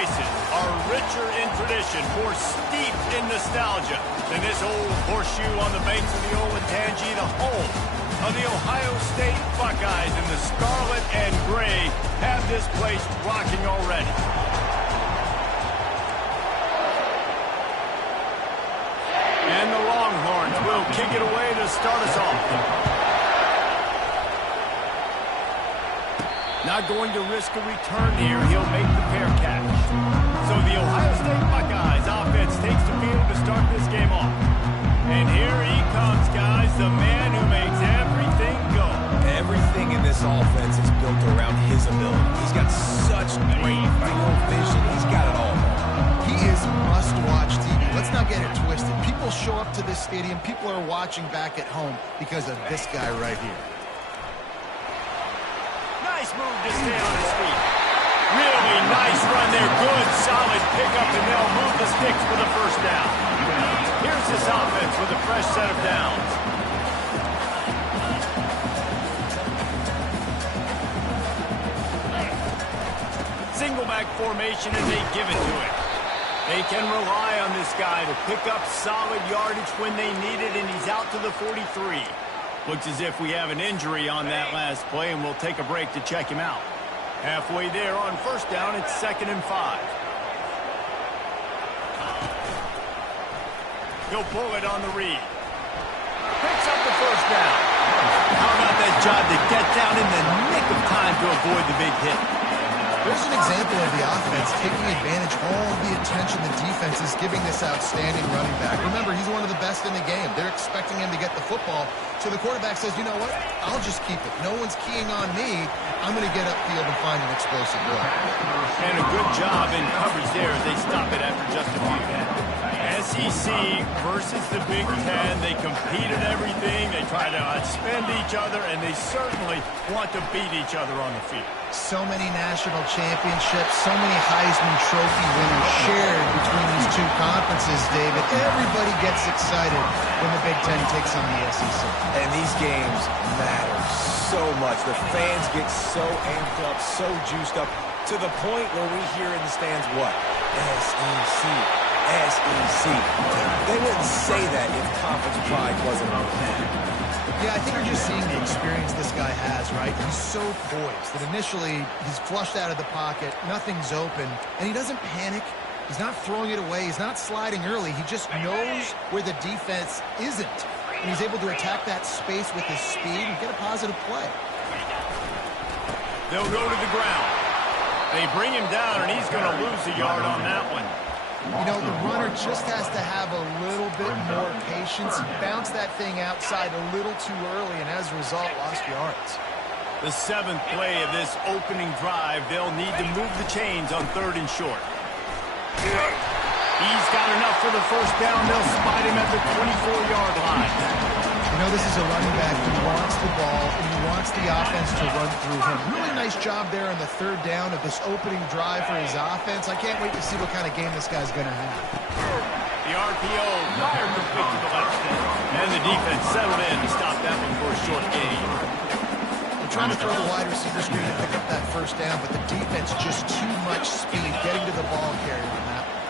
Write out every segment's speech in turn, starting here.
places are richer in tradition, more steeped in nostalgia than this old horseshoe on the banks of the Olentangy, the home of the Ohio State Buckeyes. And the scarlet and gray have this place rocking already. And the Longhorns will kick it away to start us off. Not going to risk a return here. He'll make the fair catch. So the Ohio State Buckeyes offense takes the field to start this game off. And here he comes, guys, the man who makes everything go. Everything in this offense is built around his ability. He's got such great field vision. He's got it all. He is must-watch TV. Let's not get it twisted. People show up to this stadium. People are watching back at home because of this guy right here. Nice move to stay on his feet. Really nice run there. Good, solid pickup, and they'll move the sticks for the first down. Here's this offense with a fresh set of downs. Single back formation, and they give it to him. They can rely on this guy to pick up solid yardage when they need it, and he's out to the 43. Looks as if we have an injury on that last play, and we'll take a break to check him out. Halfway there on first down, it's 2nd and 5. He'll pull it on the read. Picks up the first down. How about that job to get down in the nick of time to avoid the big hit? There's an example of the offense taking advantage of all the attention the defense is giving this outstanding running back. Remember, he's one of the best in the game. They're expecting him to get the football. So the quarterback says, you know what? I'll just keep it. No one's keying on me. I'm going to get upfield and find an explosive run. And a good job in coverage there as they stop it after just a few. SEC versus the Big Ten. They compete at everything. They try to outspend each other, and they certainly want to beat each other on the field. So many national championships, so many Heisman Trophy winners shared between these two conferences, David. Everybody gets excited when the Big Ten takes on the SEC. And these games matter so much. The fans get so amped up, so juiced up, to the point where we hear in the stands what? SEC. SEC. They wouldn't say that if conference pride wasn't on that. Yeah, I think you're just seeing the experience this guy has, right? He's so poised that initially he's flushed out of the pocket, nothing's open, and he doesn't panic. He's not throwing it away. He's not sliding early. He just knows where the defense isn't, and he's able to attack that space with his speed and get a positive play. They'll go to the ground. They bring him down, and he's going to lose a yard on that one. You know, the runner just has to have a little bit more patience. He bounced that thing outside a little too early, and as a result, lost yards. The 7th play of this opening drive, they'll need to move the chains on 3rd and short. He's got enough for the first down. They'll spot him at the 24-yard line. You know, this is a running back who wants the ball, and he wants the offense to run through him. Really nice job there on the 3rd down of this opening drive for his offense. I can't wait to see what kind of game this guy's going to have. The RPO fired complete to the left end. And the defense settled in to stop that one for a short gain. They're trying to throw the wide receiver screen to pick up that first down, but the defense just too much speed getting to the ball carrier on that one.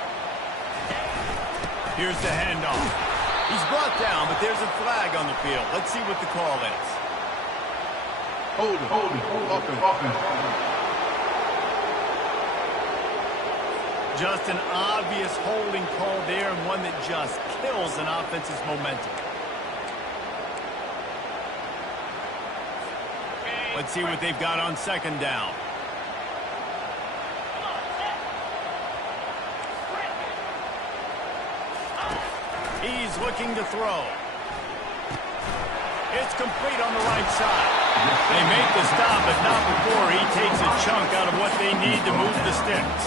Here's the handoff. He's brought down, but there's a flag on the field. Let's see what the call is. Hold it. Just an obvious holding call there, and one that just kills an offense's momentum. Let's see what they've got on 2nd down. He's looking to throw. It's complete on the right side. They make the stop, but not before he takes a chunk out of what they need to move the sticks.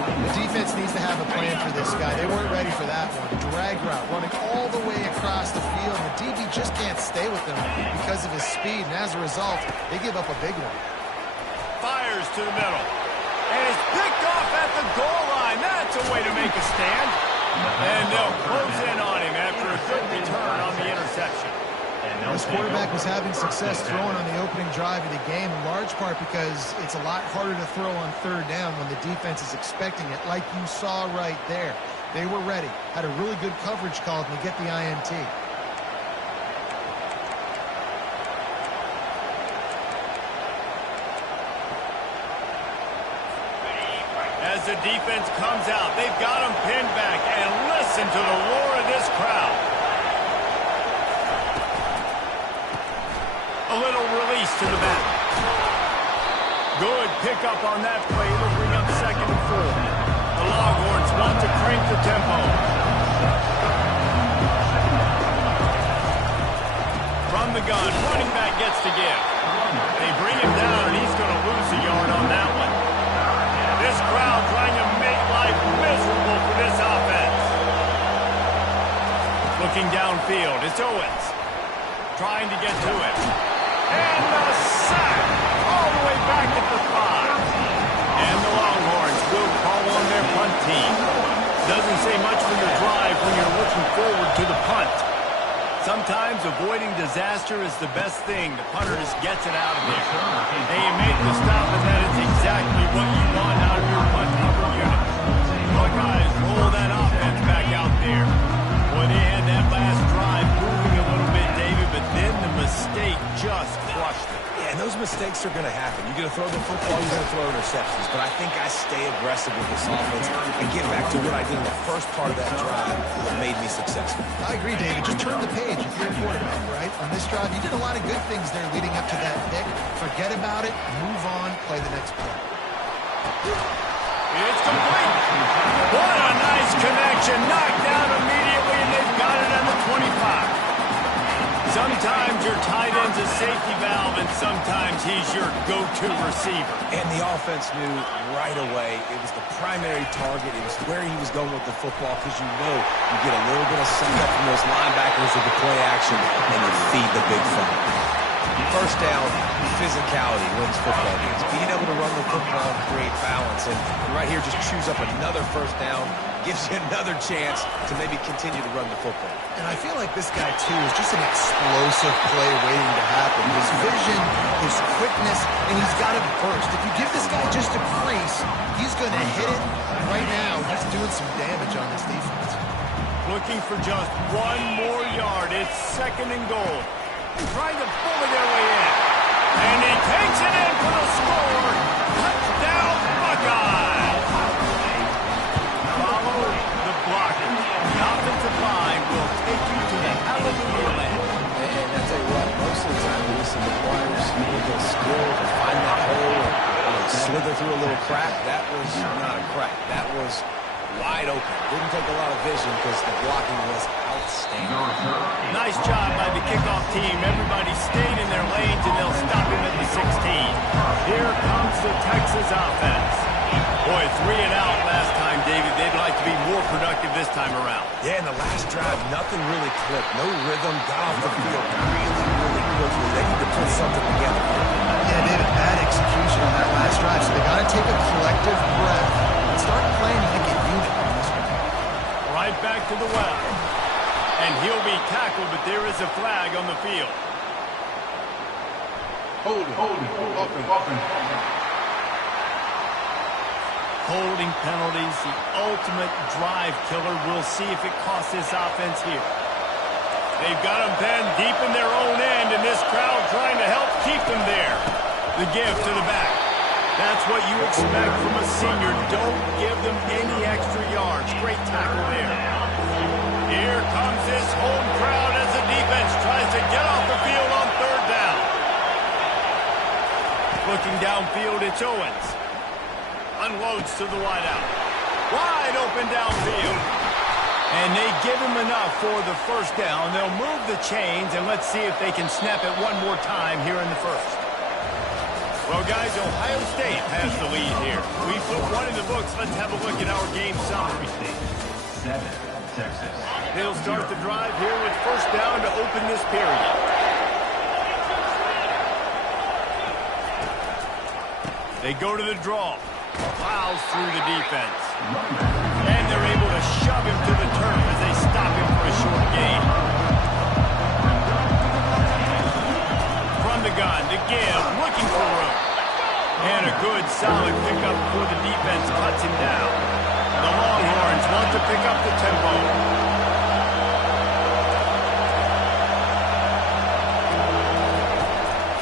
The defense needs to have a plan for this guy. They weren't ready for that one. Drag route, running all the way across the field. The DB just can't stay with him because of his speed, and as a result, they give up a big one. Fires to the middle. And it's picked off at the goal line. That's a way to make a stand. And they'll close in on him after a good return on the interception. This quarterback was having success throwing on the opening drive of the game, in large part because it's a lot harder to throw on third down when the defense is expecting it, like you saw right there. They were ready, had a really good coverage called, and they get the INT. As the defense comes out, they've got him pinned back, and listen to the roar of this crowd. A little release to the back. Good pickup on that play. It'll bring up 2nd and 4. The Longhorns want to crank the tempo. From the gun, running back gets to give. They bring him down, and he's going to lose a yard on that one. This crowd trying to make life miserable for this offense. Looking downfield, it's Owens. Trying to get to it. And the sack all the way back at the 5. And the Longhorns will call on their punt team. Doesn't say much for your drive when you're looking forward to the punt. Sometimes avoiding disaster is the best thing. The punter just gets it out of there. Hey, you make the stop, and that is exactly what you want out of your punt cover unit. Buckeyes roll that offense back out there. Boy, they had that last drive moving a little bit, David, but then the mistake just crushed it. Yeah, and those mistakes are going to happen. You're going to throw the football, you're going to throw interceptions. But I think I stay aggressive with this offense and get back to what I did in the first part of that drive that made me successful. I agree, David. Just turn the page if you're a quarterback, right? On this drive, you did a lot of good things there leading up to that pick. Forget about it, move on, play the next play. It's complete. What a nice connection. Knocked down immediately, and they've got it on the 25. Sometimes your tight end's a safety valve, and sometimes he's your go-to receiver. And the offense knew right away it was the primary target. It was where he was going with the football because you know you get a little bit of suck-up from those linebackers with the play action, and you feed the big fella. First down, physicality wins football games. Being able to run the football and create balance. And right here just chews up another first down, gives you another chance to maybe continue to run the football. And I feel like this guy, too, is just an explosive play waiting to happen. His vision, his quickness, and he's got it burst. If you give this guy just a crease, he's going to hit it. Right now, he's doing some damage on this defense. Looking for just one more yard. It's 2nd and goal. Trying to bully their way in. And he takes it in for the score. Touchdown, Buckeyes. Follow the blocking. The offensive line will take you to the hallelujah land. And I tell you what, most of the time this requires a little skill to find that hole and slither through a little crack. That was not a crack. That was wide open. Didn't take a lot of vision because the blocking was outstanding. Nice job by the kickoff team. Everybody stayed in their lanes, and they'll stop him at the 16. Here comes the Texas offense. Boy, 3 and out last time, David. They'd like to be more productive this time around. Yeah, in the last drive, nothing really clicked. No rhythm. Got off the field really quickly. They need to put something together. Yeah, David, bad execution on that last drive. So they got to take a collective breath and start playing like a unit on this one. Right back to the well. And he'll be tackled, but there is a flag on the field. Holding, offense. Holding penalties, the ultimate drive killer. We'll see if it costs this offense here. They've got them pinned deep in their own end, and this crowd trying to help keep them there. The give to the back. That's what you expect from a senior. Don't give them any extra yards. Great tackle there. Here comes this home crowd as the defense tries to get off the field on 3rd down. Looking downfield, it's Owens. Unloads to the wideout. Wide open downfield. And they give him enough for the first down. They'll move the chains, and let's see if they can snap it one more time here in the first. Well, guys, Ohio State has the lead here. We put one in the books. Let's have a look at our game summary. 7, Texas. They'll start the drive here with first down to open this period. They go to the draw. Plows through the defense. And they're able to shove him to the turf as they stop him for a short gain. good, solid pickup before the defense cuts him down. The Longhorns want to pick up the tempo.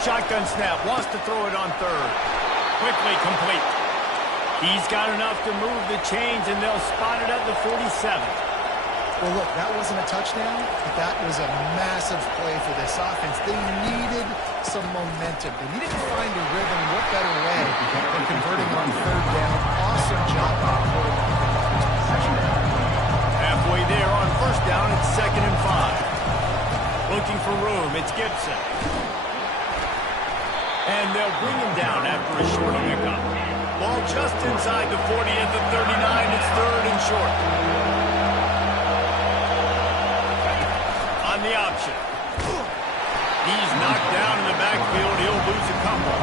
Shotgun snap, wants to throw it on third. Quickly complete. He's got enough to move the chains, and they'll spot it at the 47. Well, look, that wasn't a touchdown, but that was a massive play for this offense. They needed some momentum. They needed to find a rhythm. What better way than converting on third down? Awesome job by the quarterback. Halfway there on first down, it's 2nd and 5. Looking for room, it's Gibson. And they'll bring him down after a short pickup. Ball just inside the 40 at the 39. It's 3rd and short. On the option. He's knocked down in the backfield. He'll lose a couple.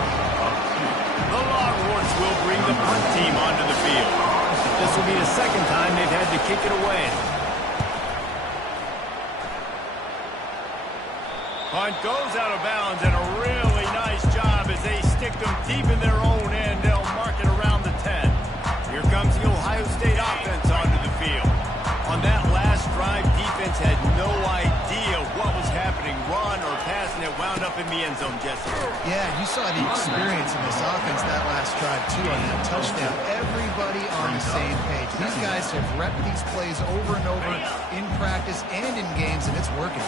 The Longhorns will bring the punt team onto the field. This will be the 2nd time they've had to kick it away. Punt goes out of bounds, and a really nice job as they stick them deep in their own end. They'll mark it around the 10. Here comes the Ohio State offense onto the field. On that last drive, defense had no idea what was happening, run or pass, and it wound up in the end zone, Jesse. Yeah, you saw the experience in this offense that last drive, too, on that touchdown. Everybody on the same page. These guys have repped these plays over and over in practice and in games, and it's working.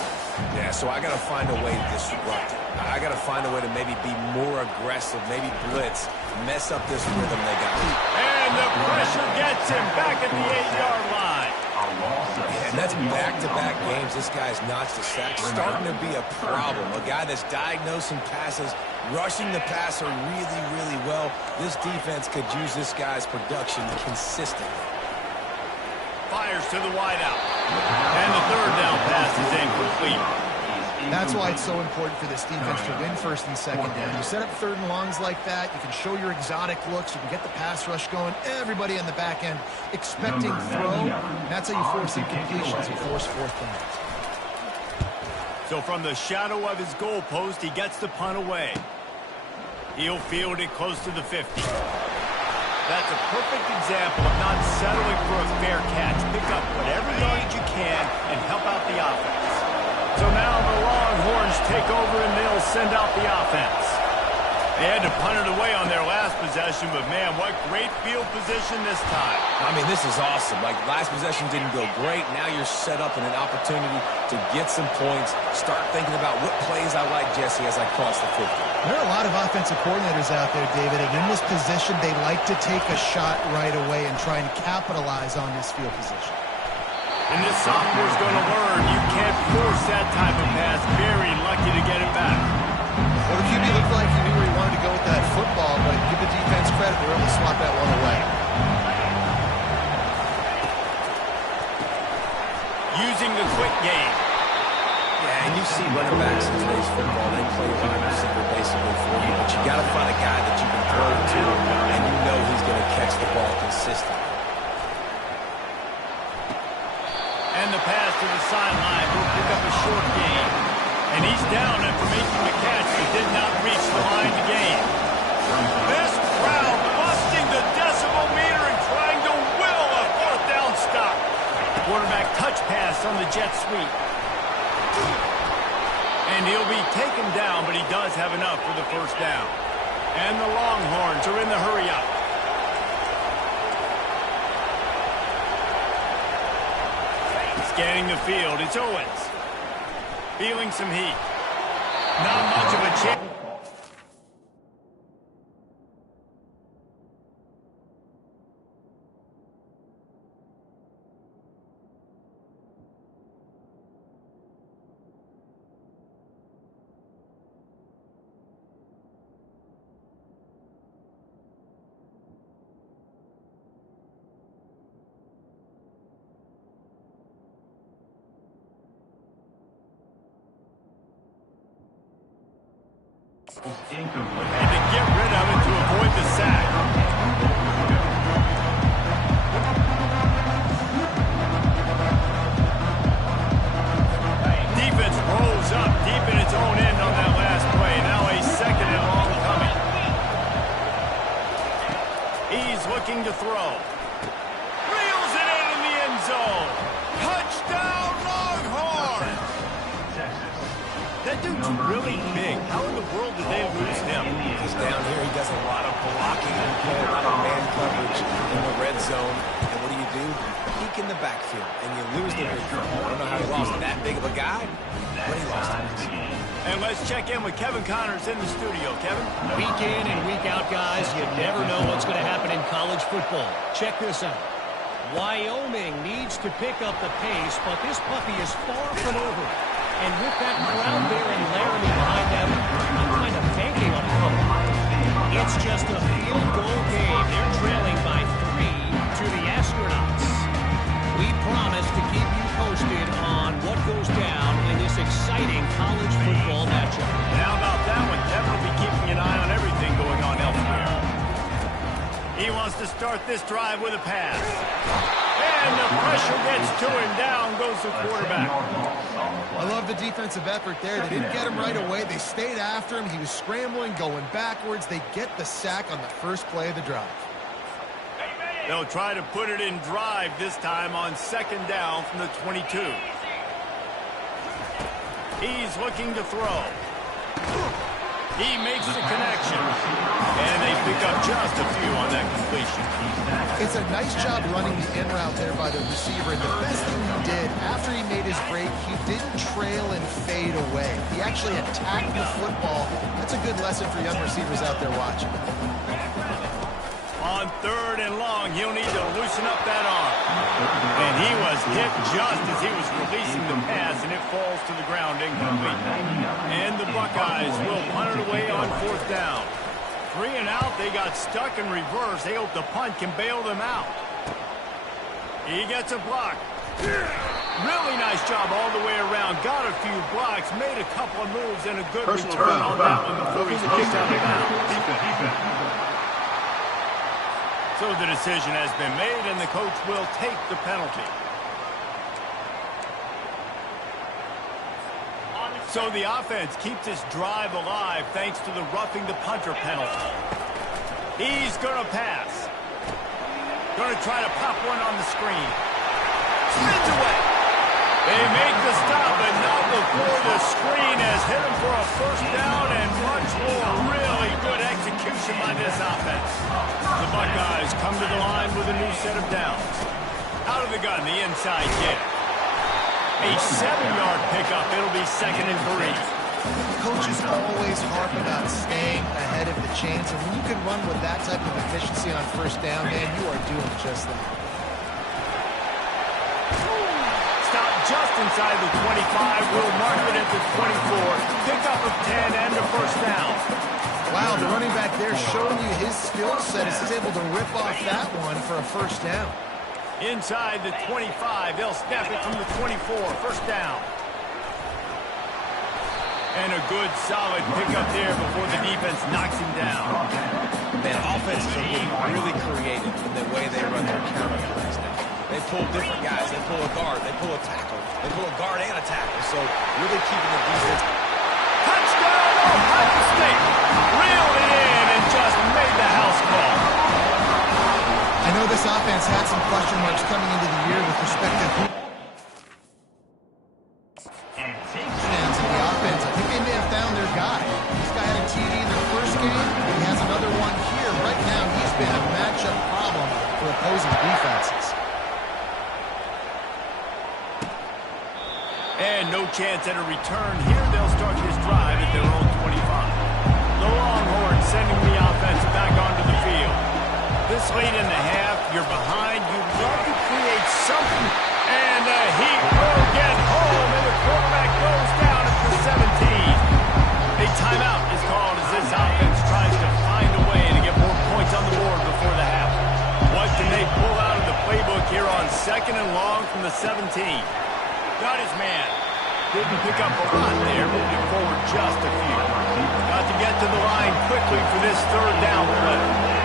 Yeah, so I got to find a way to disrupt it. I got to find a way to maybe be more aggressive, maybe blitz, mess up this rhythm they got. And the pressure gets him back at the 8-yard line. Yeah, and that's back-to-back games. This guy's notched a sack. Starting to be a problem. A guy that's diagnosing passes, rushing the passer really, really well. This defense could use this guy's production consistently. Fires to the wideout. And the 3rd down pass is incomplete. That's why it's so important for this defense to win 1st and 2nd down. You set up 3rd and longs like that, you can show your exotic looks, you can get the pass rush going, everybody on the back end expecting throw, and that's how you force incompletions, you force 4th down. So from the shadow of his goal post, he gets the punt away. He'll field it close to the 50. That's a perfect example of not settling for a fair catch. Pick up whatever yardage you can and help out the offense. So now the Longhorns take over and they'll send out the offense. They had to punt it away on their last possession, but man, what great field position this time. I mean, this is awesome. Like, last possession didn't go great. Now you're set up in an opportunity to get some points. Start thinking about what plays I like, Jesse, as I cross the 50. There are a lot of offensive coordinators out there, David, and in this position, they like to take a shot right away and try and capitalize on this field position. And this sophomore's going to learn you can't force that type of pass. Very lucky to get it back. Well, the QB looked like he knew where he wanted to go with that football, but give the defense credit. They were able to swat that one away. Using the quick game. Yeah, and you see running backs in today's football, they play wide receiver basically for you, but you got to find a guy that you can throw to, and you know he's going to catch the ball consistently. And the pass to the sideline will pick up a short gain. And he's down after making the catch, but did not reach the line to gain. This crowd busting the decibel meter and trying to will a 4th down stop. Quarterback touch pass on the jet sweep. And he'll be taken down, but he does have enough for the 1st down. And the Longhorns are in the hurry-up. Scanning the field, it's Owens. Feeling some heat. Not much of a chance. Incomplete. And to get rid of it to avoid the sack. Defense rolls up deep in its own end on that last play. Now a 2nd and long coming. to throw. Reels it in the end zone. Touchdown, Longhorns! That dude's really big. How in the world did they lose him? He's down here. He does a lot of blocking and play a lot of man coverage in the red zone. And what do? Peek in the backfield, and you lose the big throw. I don't know how he lost that big of a guy, but he lost it. And let's check in with Kevin Connors in the studio. Kevin? Week in and week out, guys, you never know what's going to happen in college football. Check this out. Wyoming needs to pick up the pace, but this puppy is far from over. And with that crowd there in Laramie behind them, I'm kind of banking on a comeback. It's just a field goal game. They're trailing by 3 to the Astronauts. We promise to keep you posted on what goes down in this exciting college football matchup. And how about that one? Kevin will be keeping an eye on everything going on elsewhere. He wants to start this drive with a pass. And the pressure gets to him. Down goes the quarterback. I love the defensive effort there. They didn't get him right away. They stayed after him. He was scrambling, going backwards. They get the sack on the first play of the drive. They'll try to put it in drive this time on second down from the 22. He's looking to throw. He makes the connection. And they pick up just a few on that completion. It's a nice job running the in route there by the receiver. And the best thing he did, after he made his break, he didn't trail and fade away. He actually attacked the football. That's a good lesson for young receivers out there watching. On third and long, he'll need to loosen up that arm. And he was hit just as he was releasing the pass, and it falls to the ground incomplete. And the Buckeyes will punt it away on fourth down. 3 and out, they got stuck in reverse. They hope the punt can bail them out. He gets a block. Really nice job all the way around. Got a few blocks, made a couple of moves, and a good return on that one before he's pushed out of bounds. So the decision has been made, and the coach will take the penalty. So the offense keeps this drive alive thanks to the roughing the punter penalty. He's going to pass. Going to try to pop one on the screen. Spins away. They make the stop, but not before the screen has hit him for a first down and much more. Really good execution by this offense. The Buckeyes come to the line with a new set of downs. Out of the gun, the inside kick. A 7-yard pickup. It'll be 2nd and 3. Coaches always harp about staying ahead of the chains, and when you can run with that type of efficiency on first down, man, you are doing just that. Stop just inside the 25. We'll mark it at the 24. Pickup of 10 and a first down. Wow, the running back there showing you his skill set as he's able to rip off that one for a first down. Inside the 25, they'll snap it from the 24, first down. And a good, solid pickup there before the defense knocks him down. Man, offenses are getting really creative in the way they run their counter plays now. They pull different guys. They pull a guard. They pull a tackle. They pull a guard and a tackle. So really keeping the defense. Touchdown, Ohio State! Reeled it in and just made the house call. I know this offense had some question marks coming into the year with respect to who stands in the offense. I think they may have found their guy. This guy had a TD in their first game. He has another one here. Right now, he's been a matchup problem for opposing defenses. And no chance at a return here. They'll start this drive at their own 25. The Longhorns sending the offense back onto the field. This late in the half, you're behind. You'd love to create something. And the Heat will get home, and the quarterback goes down at the 17. A timeout is called as this offense tries to find a way to get more points on the board before the half. What can they pull out of the playbook here on 2nd and long from the 17? Got his man. Didn't pick up a lot there, moving forward just a few. Got to get to the line quickly for this third down play.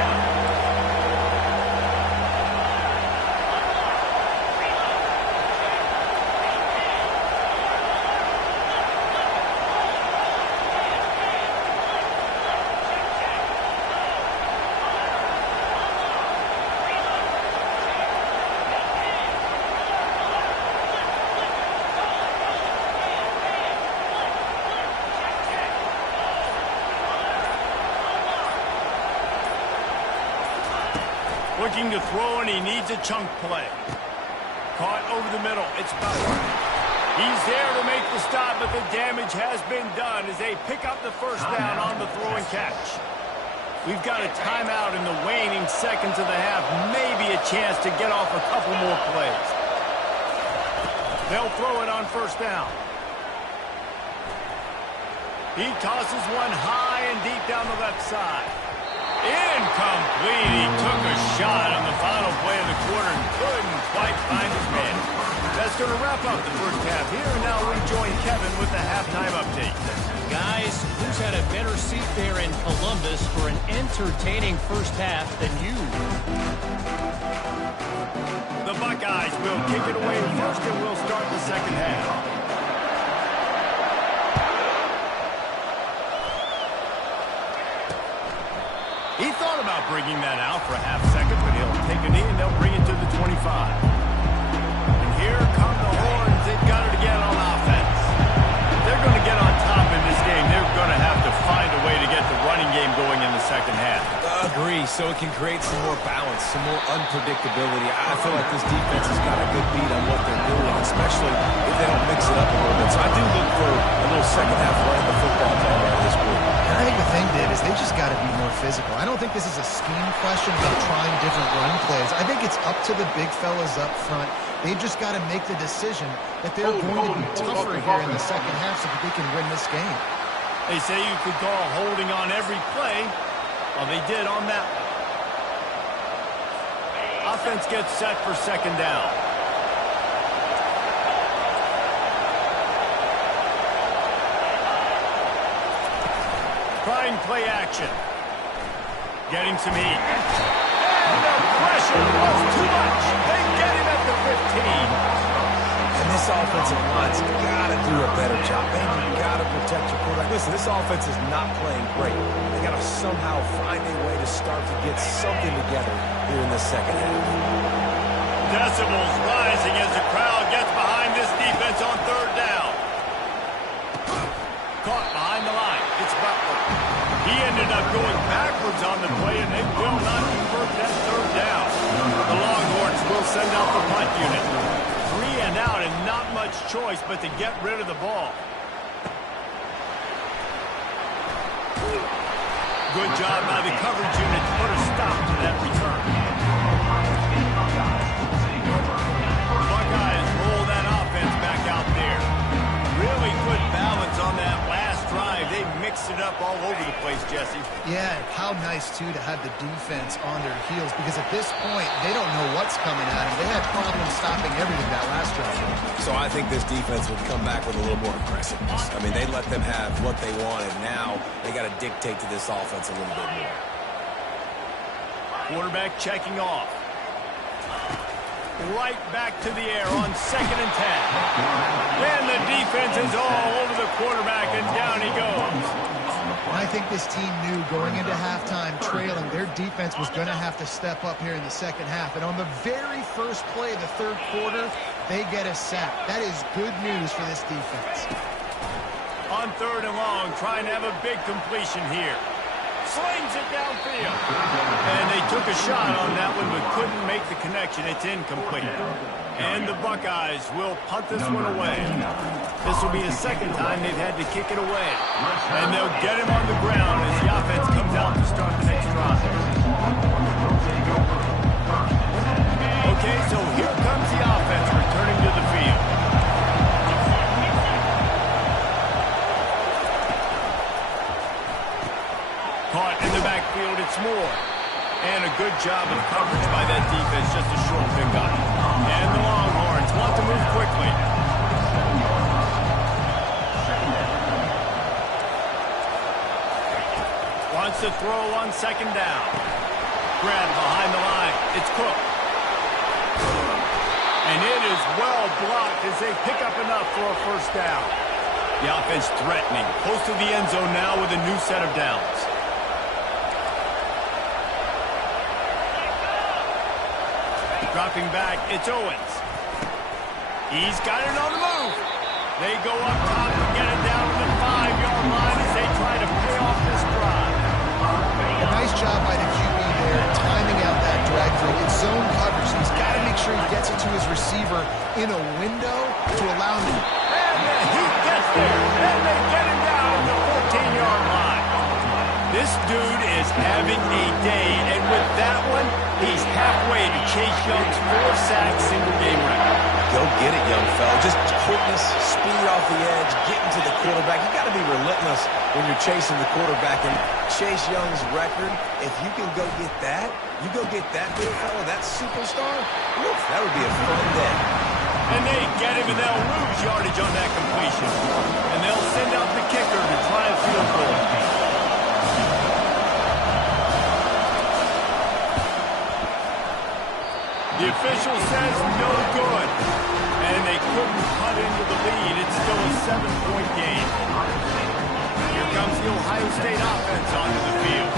Looking to throw, and he needs a chunk play. Caught over the middle. It's Butler. He's there to make the stop, but the damage has been done as they pick up the first down on the throw and catch. We've got a timeout in the waning seconds of the half. Maybe a chance to get off a couple more plays. They'll throw it on first down. He tosses one high and deep down the left side. Incomplete. He took a shot on the final play of the quarter and couldn't quite find his man. That's going to wrap up the first half here. And now we join Kevin with the halftime update. Guys, who's had a better seat there in Columbus for an entertaining first half than you? The Buckeyes will kick it away first, and we'll start the second half. He thought about bringing that out for a half second, but he'll take a knee and they'll bring it to the 25. And here come the Horns. They've got it again on offense. If they're going to get on top in this game, they're going to have to find a way to get the running game going in the second half. Agree, so it can create some more balance, some more unpredictability. I feel like this defense has got a good beat on what they're doing, especially if they don't mix it up a little bit. So I do look for a little second half run of the football game out of this group. And I think the thing, Dave, is they just got to be more physical. I don't think this is a scheme question about trying different run plays. I think it's up to the big fellas up front. They've just got to make the decision that they're going to be tougher here in the second half so that they can win this game. They say you could call holding on every play. Well, they did on that one. Offense gets set for second down. Trying play action. Getting some heat. And the pressure was too much. They get him at the 15. And this offensive line's got to do a better job. You've got to protect your quarterback. Listen, this offense is not playing great. They got to somehow find a way to start to get something together here in the second half. Decibels rising as the crowd gets behind this defense on third down. Caught behind the line. It's Butler. He ended up going backwards on the play, and they will not convert that third down. The Longhorns will send out the punt unit. 3 and out, and not much choice but to get rid of the ball. Good job by the coverage unit to put a stop to that return. Buckeyes roll that offense back out there. Really good balance on that last drive. They mixed it up all over the place, Jesse. Yeah, how nice, too, to have the defense on their heels, because at this point, they don't know what's coming at them. They had problems stopping everything that last drive. So I think this defense would come back with a little more aggressiveness. I mean, they let them have what they wanted. Now they got to dictate to this offense a little bit more. Quarterback checking off. Right back to the air on 2nd and 10. And the defense is all over the quarterback, and down he goes. And I think this team knew going into halftime trailing, their defense was going to have to step up here in the second half. And on the very first play of the third quarter, they get a sack. That is good news for this defense. On 3rd and long, trying to have a big completion here. Slings it downfield. And they took a shot on that one, but couldn't make the connection. It's incomplete. And the Buckeyes will punt this one away. This will be the second time they've had to kick it away. And they'll get him on the ground as the offense comes out to start the next drive. Okay, so here comes the offense returning to the field. Caught in the backfield, it's Moore. And a good job of coverage by that defense, just a short pickup. And the Longhorns want to move quickly. Wants to throw on 2nd down. Grab behind the line. It's Cook. And it is well blocked as they pick up enough for a first down. The offense threatening. Close to the end zone now with a new set of downs. Dropping back, it's Owens. He's got it on the move. They go up top and get it down to the 5-yard line as they try to pay off this drive. A nice job by the QB there, timing out that drag throw in a window to allow him to... And he gets there. And they get him down at the 14-yard line. This dude is having a day, and with that one, he's halfway to Chase Young's 4-sack single-game record. Go get it, young fella. Just quickness, speed off the edge, getting to the quarterback. You got to be relentless when you're chasing the quarterback. And Chase Young's record, if you can go get that, you go get that big fella, that superstar, oof, that would be a fun day. And they get him, and they'll lose yardage on that completion. And they'll send out the kicker to try a field goal. The official says no good. And they couldn't cut into the lead. It's still a 7-point game. Here comes the Ohio State offense onto the field.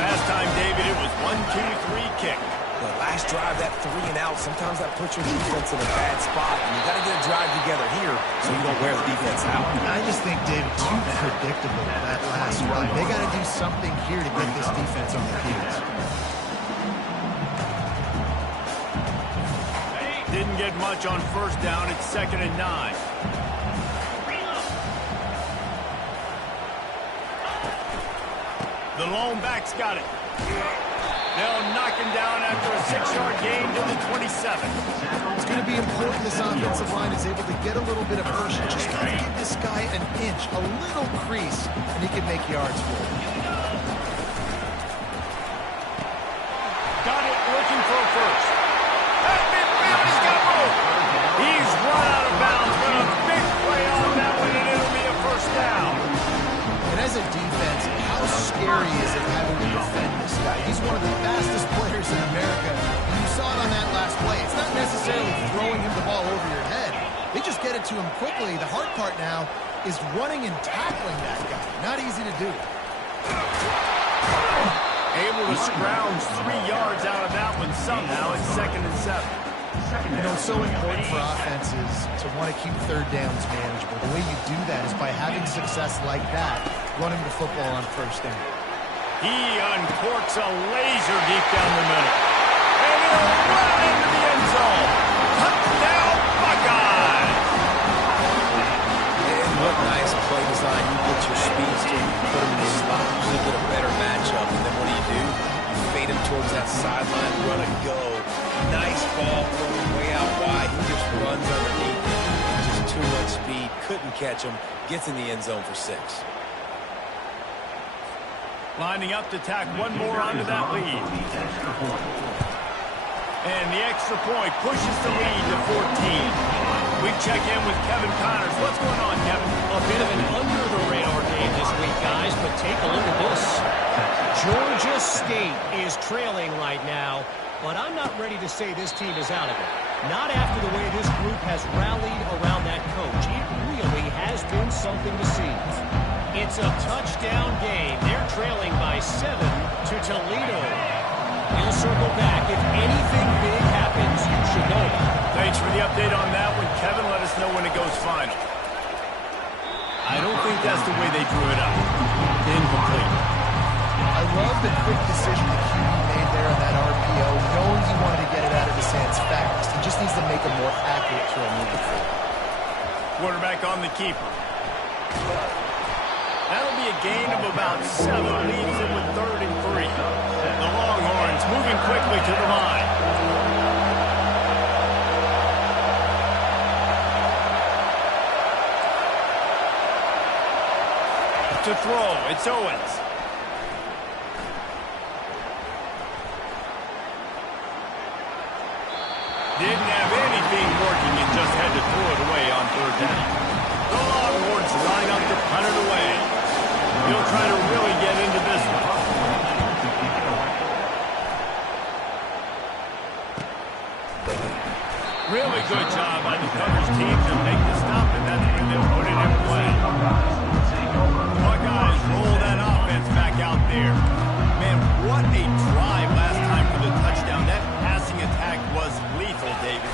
Last time, David, it was 1-2-3 kick. The last drive, that 3-and-out, sometimes that puts your defense in a bad spot. And you got to get a drive together here so you don't wear the defense out. I just think, David, too predictable, that last drive. They got to do something here to get this defense on their heels. Didn't get much on first down. It's 2nd and 9. The lone back's got it. They'll knock him down after a 6-yard gain to the 27. It's going to be important this offensive line is able to get a little bit of push. Just got to give this guy an inch, a little crease, and he can make yards for it. Got it, looking for a first. He's got room. He's run out of bounds, but a big play on that one, and it'll be a first down. And as a defense, how scary is it having to defend this guy? He's one of the fastest players in America. And you saw it on that last play. It's not necessarily throwing him the ball over your head. They just get it to him quickly. The hard part now is running and tackling that guy. Not easy to do. Able to scrounge 3 yards out of that one somehow. It's 2nd and 7. You know, it's so important for offenses to want to keep third downs manageable. The way you do that is by having success like that, running the football on first down. He uncorks a laser deep down the middle. And he'll run into the end zone. Touchdown, Buckeyes! And what nice play design. You get your speedster, you put him in the slot, you get a better matchup, and then what do? You fade him towards that sideline, run and go. Nice ball throwing way out wide. He just runs underneath it. Just too much speed. Couldn't catch him. Gets in the end zone for 6. Lining up to tack one more onto that lead. And the extra point pushes the lead to 14. We check in with Kevin Connors. What's going on, Kevin? A bit of an under-the-radar game this week, guys, but take a look at this. Georgia State is trailing right now, but I'm not ready to say this team is out of it. Not after the way this group has rallied around that coach. It really has been something to see. It's a touchdown game. They're trailing by 7 to Toledo. He'll circle back. If anything big happens, you should know it. Thanks for the update on that one, Kevin. Let us know when it goes final. I don't think that's the way they drew it up. Incomplete. I love the quick decision the QB made there on that RPO, knowing he wanted to get it out of his hands fast. He just needs to make a more accurate throw moving forward. Quarterback on the keeper. That'll be a gain of about 7. Leaves him with 3rd and 3. The Longhorns moving quickly to the line. To throw, it's Owens. Didn't have anything working and just had to throw it away on 3rd down. The Longhorns line up to punt it away. He'll try to really get into this one. Really good job by the coverage team to make the stop, and that's when they'll put it in play. Buckeyes roll that offense back out there. Man, what a drive last time for the touchdown. That passing attack was lethal, David.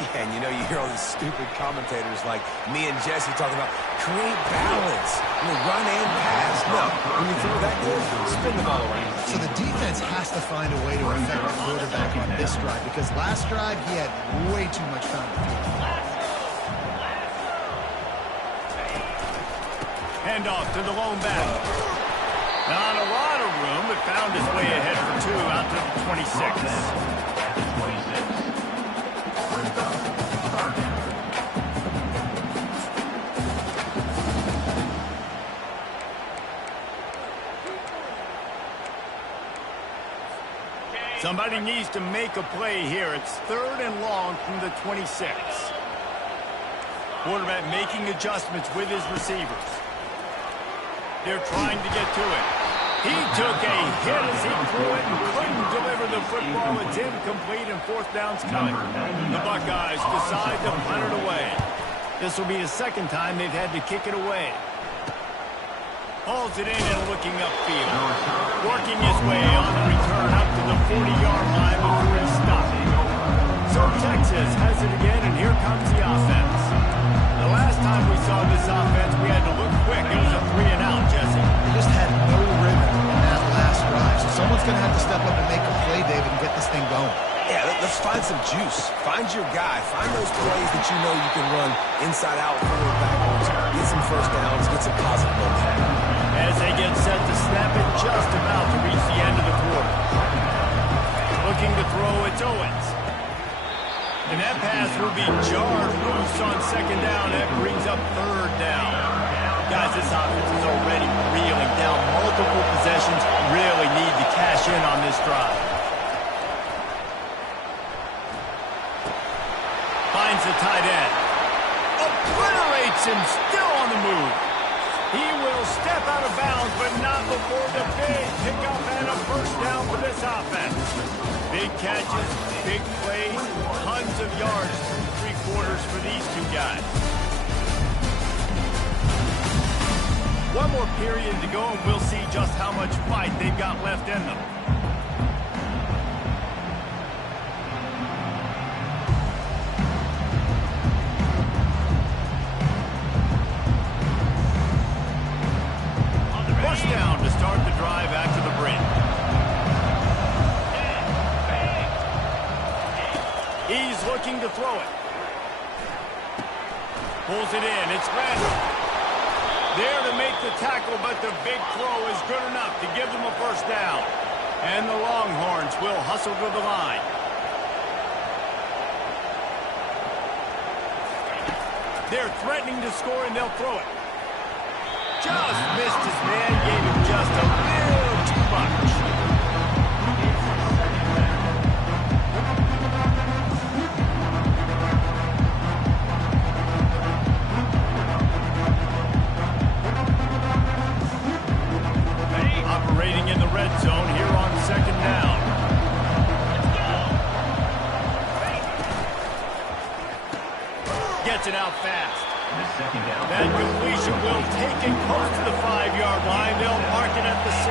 Yeah, and you know, you hear all these stupid commentators like me and Jesse talking about create balance. You know, run and pass. No, when you throw that good, spin the ball around. So the defense has to find a way to affect the quarterback on this drive because last drive he had way too much time to field. Handoff to the lone back. Not a lot of room, but found his way ahead for 2 out to the 26. Somebody needs to make a play here. It's 3rd and long from the 26. Quarterback making adjustments with his receivers. They're trying to get to it. He took a hit as he threw it and couldn't deliver the football. It's incomplete and 4th down's coming. The Buckeyes decide to punt it away. This will be the 2nd time they've had to kick it away. Hauls it in and looking upfield. Working his way on the return up to the 40-yard line before he's stopped. So Texas has it again, and here comes the offense. The last time we saw this offense, we had to look quick. It was a 3-and-out, Jesse. They just had no rhythm in that last drive. So someone's going to have to step up and make a play, David, and get this thing going. Yeah, let's find some juice. Find your guy. Find those plays that you know you can run inside out, forward, backwards. Get some first downs. Get some positive momentum. As they get set to snap it, just about to reach the end of the quarter. Looking to throw, it's Owens. And that pass will be jarred loose on 2nd down. That brings up 3rd down. Guys, this offense is already reeling down multiple possessions. Really need to cash in on this drive. Finds the tight end. Obliterates him, still on the move. He will step out of bounds, but not before the big pickup and a 1st down for this offense. Big catches, big plays, tons of yards through 3 quarters for these 2 guys. One more period to go, and we'll see just how much fight they've got left in them. First down to start the drive after the break. He's looking to throw it. Pulls it in. It's Randall. There to make the tackle, but the big throw is good enough to give them a 1st down. And the Longhorns will hustle to the line. They're threatening to score, and they'll throw it. Just missed his man, gave him just a little too much. Operating in the red zone here on 2nd down. Gets it out fast. That completion will take it close to the 5-yard line. They'll mark it at the 6.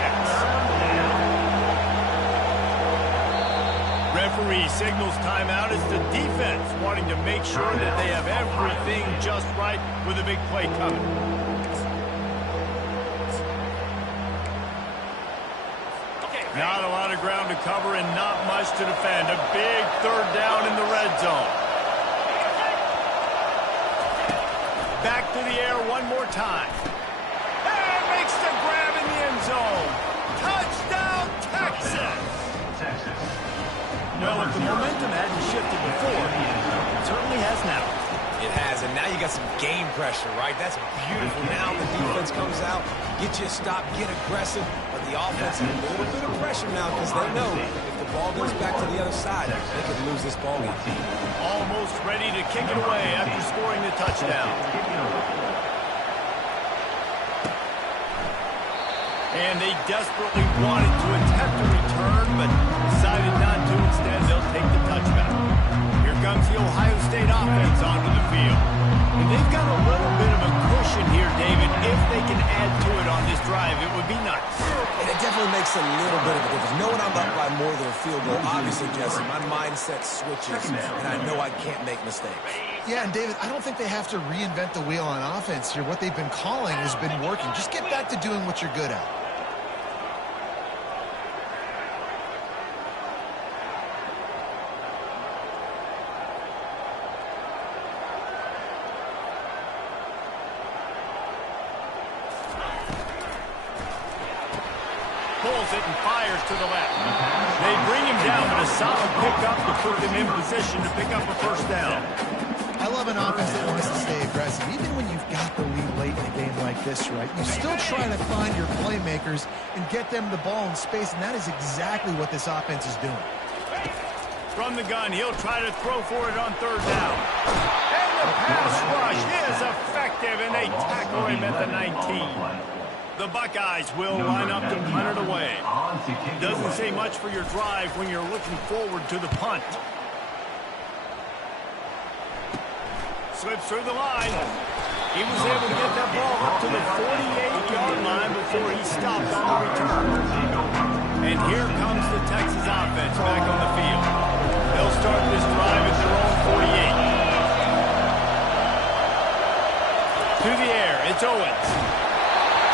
Referee signals timeout as the defense wanting to make sure that they have everything just right with a big play coming. Not a lot of ground to cover and not much to defend. A big 3rd down in the red zone. Back to the air one more time. And makes the grab in the end zone. Touchdown, Texas! Well, if the momentum hadn't shifted before, it certainly has now. It has, and now you got some game pressure, right? That's beautiful. Now the defense comes out, get you a stop, get aggressive, but the offense has a little bit of pressure now because they know if the ball goes back to the other side, they could lose this ball game. Almost ready to kick it away after scoring the touchdown. And they desperately wanted to attempt a return, but decided not to. Instead, they'll take the touchback. Here comes the Ohio State offense onto the field. And they've got a little bit of a cushion here, David. If they can add to it on this drive, it would be nice. And it definitely makes makes a little bit of a difference. Knowing I'm up by more than a field goal, obviously, Jesse, my mindset switches, and I know I can't make mistakes. Yeah, and David, I don't think they have to reinvent the wheel on offense here. What they've been calling has been working. Just get back to doing what you're good at. Pulls it and fires to the left. They bring him down, but a solid pickup to put them in position to pick up a first down. I love an offense that wants to stay aggressive. Even when you've got the lead late in a game like this, right, you still try to find your playmakers and get them the ball in space, and that is exactly what this offense is doing. From the gun, he'll try to throw for it on third down. And the pass rush is effective, and they tackle him at the 19. The Buckeyes will line up to punt it away. Doesn't say much for your drive when you're looking forward to the punt. Slips through the line. He was able to get that ball up to the 48-yard line before he stopped on the return. And here comes the Texas offense back on the field. They'll start this drive at their own 48. Through the air, it's Owens.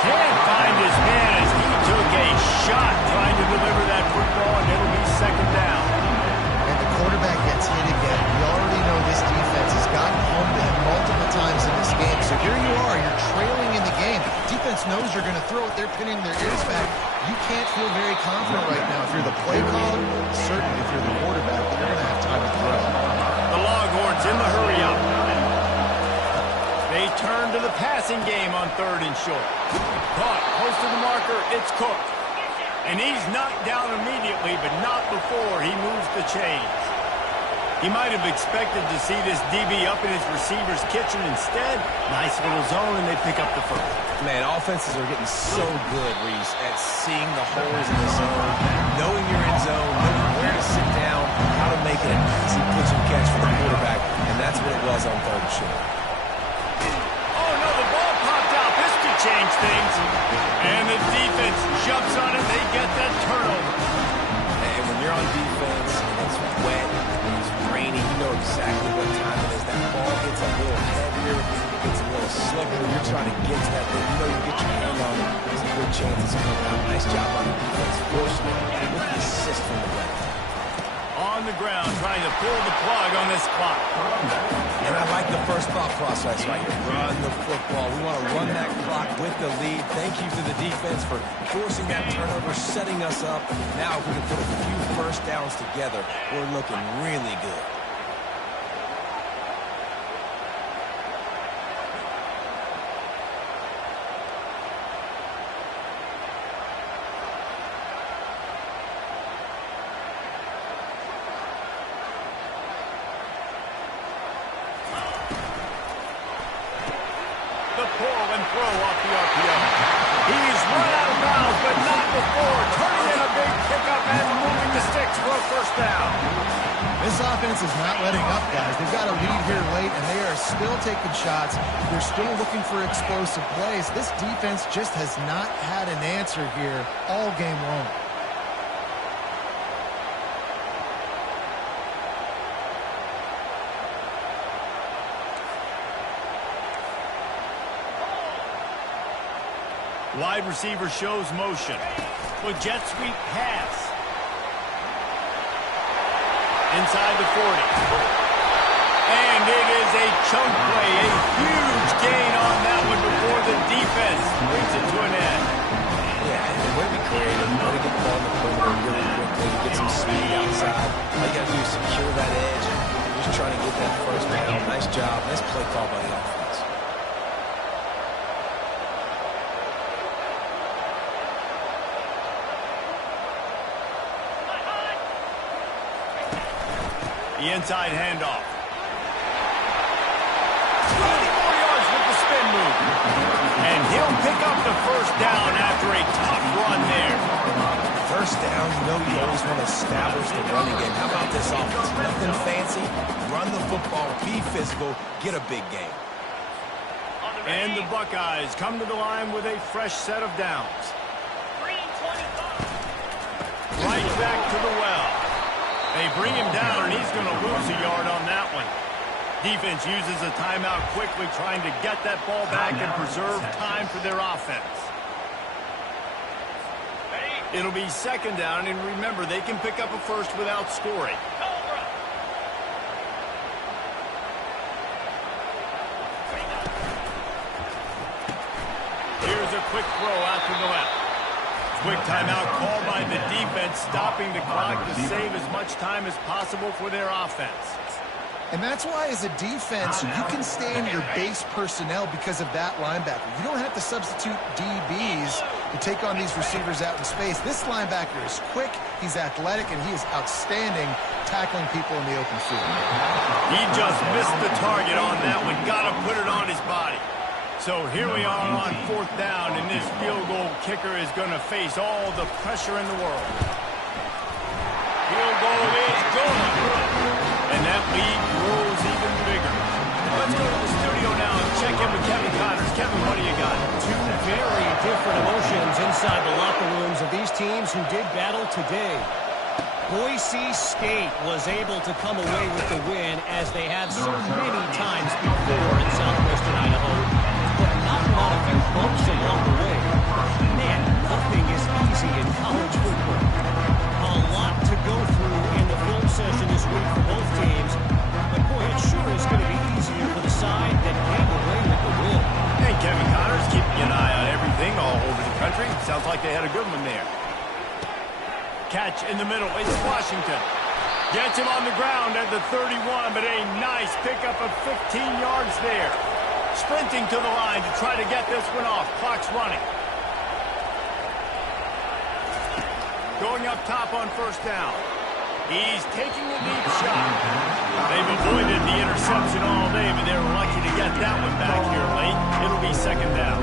Can't find his man as he took a shot trying to deliver that football, and it'll be second down. And the quarterback gets hit again. We already know this defense has gotten home to him multiple times in this game. So here you are, you're trailing in the game. Defense knows you're going to throw it. They're pinning their ears back. You can't feel very confident right now. If you're the play caller, certainly if you're the quarterback, that you're going to have time to throw. The Longhorns in the hurry-up. They turn to the passing game on third and short. Caught close to the marker, it's Cook. And he's knocked down immediately, but not before he moves the chains. He might have expected to see this DB up in his receiver's kitchen instead. Nice little zone, and they pick up the first. Man, offenses are getting so good, Reese, at seeing the holes in the zone, knowing you're in zone, knowing where to sit down, how to make it an easy pitch and catch for the quarterback, and that's what it was on third and short. Change things, and the defense jumps on it. They get that turnover. And when you're on defense, and it's wet, and it's rainy, you know exactly what time it is. That ball gets a little heavier, gets a little slicker. You're trying to get to that thing. You know you get your hand on it. There's a good chance it's coming out. Nice job on the defense, forcing it with the assist from the ref. On the ground, trying to pull the plug on this clock. And I like the first thought process right here. Run the football. We want to run that clock with the lead. Thank you to the defense for forcing that turnover, setting us up. Now if we can put a few first downs together, we're looking really good. Throw off the RPO. He's run out of bounds, but not before turning in a big pickup and moving the sticks for a first down. This offense is not letting up, guys. They've got a lead here late, and they are still taking shots. They're still looking for explosive plays. This defense just has not had an answer here all game long. Wide receiver shows motion. With jet sweep pass. Inside the 40. And it is a chunk play. A huge gain on that one before the defense brings it to an end. Yeah, and way to be creative. Way to get the ball in the perimeter really quickly. Get some speed outside. All you got to do is secure that edge. Just trying to get that first down. Nice job. Nice play call by the offense. The inside handoff. 20 more yards with the spin move. And he'll pick up the first down after a tough run there. First down, you know you always want to establish the running game. How about this offense? Nothing fancy. Run the football, be physical, get a big game. And the Buckeyes come to the line with a fresh set of downs. Right back to the well. They bring him down, and he's going to lose a yard on that one. Defense uses a timeout quickly, trying to get that ball back and preserve time for their offense. It'll be second down, and remember, they can pick up a first without scoring. Here's a quick throw out to the left. Quick timeout called by the defense, stopping the clock to save as much time as possible for their offense. And that's why, as a defense, you can stay in your base personnel because of that linebacker. You don't have to substitute DBs to take on these receivers out in space. This linebacker is quick, he's athletic, and he is outstanding tackling people in the open field. He just missed the target on that one. Got to put it on his body. So here we are on fourth down, and this field goal kicker is going to face all the pressure in the world. Field goal is good. And that lead grows even bigger. Let's go to the studio now and check in with Kevin Connors. Kevin, what do you got? Two very different emotions inside the locker rooms of these teams who did battle today. Boise State was able to come away with the win, as they have so many times before in southwestern Idaho, but not without a few bumps along the way. Man, nothing is easy in college football. A lot to go through in the film session this week for both teams, but boy, it sure is going to be easier for the side that came away with the win. Hey, Kevin Connors, keeping an eye on everything all over the country. Sounds like they had a good one there. Catch in the middle. It's Washington. Gets him on the ground at the 31, but a nice pickup of 15 yards there. Sprinting to the line to try to get this one off. Clock's running. Going up top on first down. He's taking a deep shot. They've avoided the interception all day, but they're lucky to get that one back here late. It'll be second down.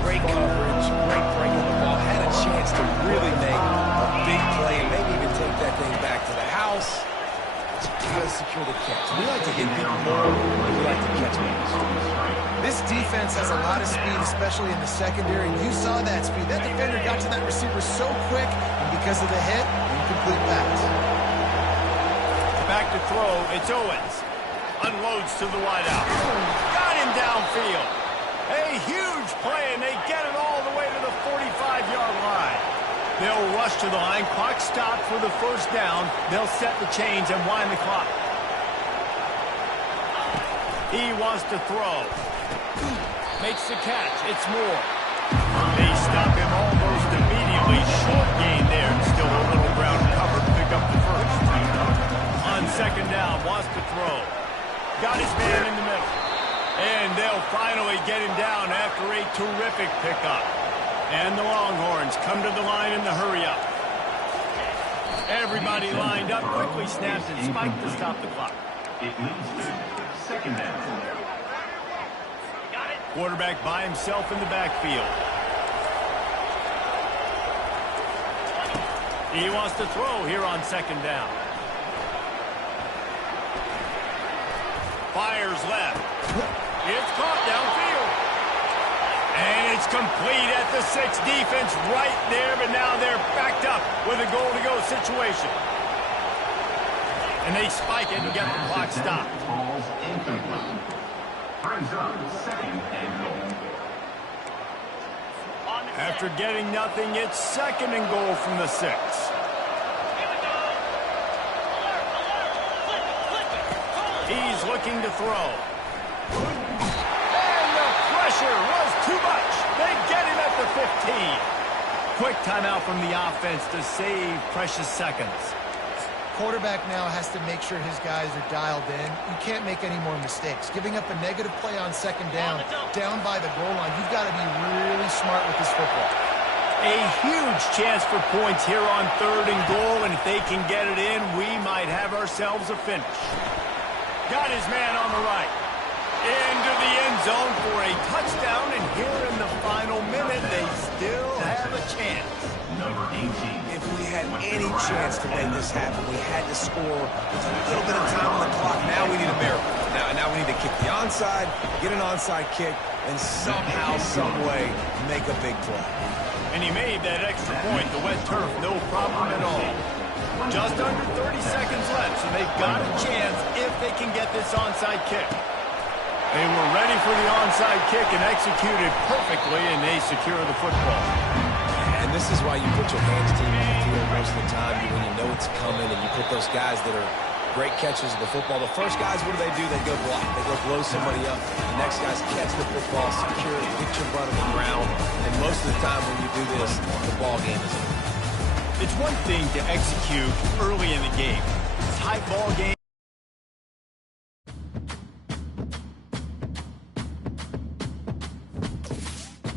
Great coverage, great break on the ball. Had a chance to really make a big play and maybe even take that thing back to the house. But you gotta secure the catch. We like to hit people more than we like to catch people. This defense has a lot of speed, especially in the secondary. You saw that speed. That defender got to that receiver so quick, and because of the hit, incomplete pass. Back to throw, it's Owens. Unloads to the wideout. Got him downfield. A huge play, and they get it all the way to the 45-yard line. They'll rush to the line. Clock stopped for the first down. They'll set the chains and wind the clock. He wants to throw. Makes the catch. It's Moore. They stop him almost immediately. Short gain there. Still a little ground covered. Pick up the first. On second down, wants to throw. Got his man in the middle. And they'll finally get him down after a terrific pickup. And the Longhorns come to the line in the hurry-up. Everybody lined up, quickly snaps and spiked to stop the clock. It leads to second down. Quarterback by himself in the backfield. He wants to throw here on second down. Fires left. It's caught downfield. And it's complete at the 6. Defense right there, but now they're backed up with a goal-to-go situation. And they spike it and get the clock stopped. Ball's incomplete. Brings up second and goal. After getting nothing, it's second and goal from the 6. He's looking to throw. And the pressure was too much. They get him at the 15. Quick timeout from the offense to save precious seconds. Quarterback now has to make sure his guys are dialed in. You can't make any more mistakes. Giving up a negative play on second down by the goal line, you've got to be really smart with this football. A huge chance for points here on third and goal, and if they can get it in, we might have ourselves a finish. Got his man on the right. Into the end zone for a touchdown, and here in the final minute, they still have a chance. Number 18. If we had any chance to make this happen, we had to score with a little bit of time on the clock. Now we need a miracle. Now we need to kick the onside, get an onside kick, and somehow, some way, make a big play. And he made that extra point, the wet turf, no problem at all. Just under 30 seconds left, so they've got a chance if they can get this onside kick. They were ready for the onside kick and executed perfectly, and they secure the football. And this is why you put your hands team on the field most of the time, when you know it's coming, and you put those guys that are great catches of the football. The first guys, what do? They go block. They go blow somebody up. The next guys catch the football, secure it, get your butt on the ground. And most of the time when you do this, the ball game is over. It's one thing to execute early in the game. Tight ball game.